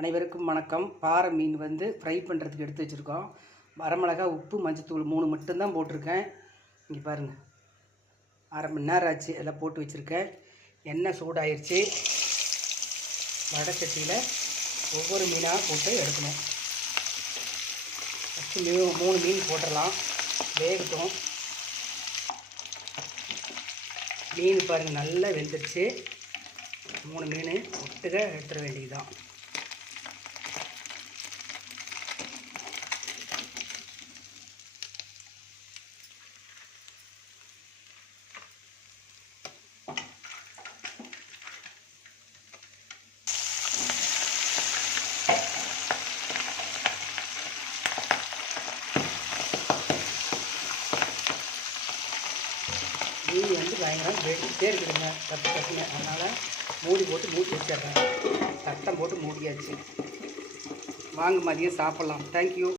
அனைவருக்கும் வணக்கம். பாறை மீன் ஃப்ரை பண்ணுறதுக்கு எடுத்து வச்சுருக்கோம். வரமிளகா, உப்பு, மஞ்சத்தூள் 3 மட்டும்தான் போட்டிருக்கேன். இங்கே பாருங்கள், அரை மணி நேரம் ஆச்சு எல்லாம் போட்டு வச்சுருக்கேன். எண்ணெய் சூடாயிருச்சு. வடை சட்டியில் ஒவ்வொரு மீனாக போட்டு எடுக்கணும். ஃபஸ்ட்டு 3 மீன் போட்டுடலாம், வேகட்டும். மீன் பாருங்கள் நல்லா வெந்துடுச்சு. 3 மீன் ஒட்டுக எடுத்துட வேண்டியதுதான். மீன் பயங்கரம் வெடிக்கிட்டே இருக்குதுங்க, டக்குன்னு. அதனால் மூடி வச்சிடுறேன். சட்டம் போட்டு மூடியாச்சு. வாங்க, மதியம் சாப்பிட்லாம். தேங்க்யூ.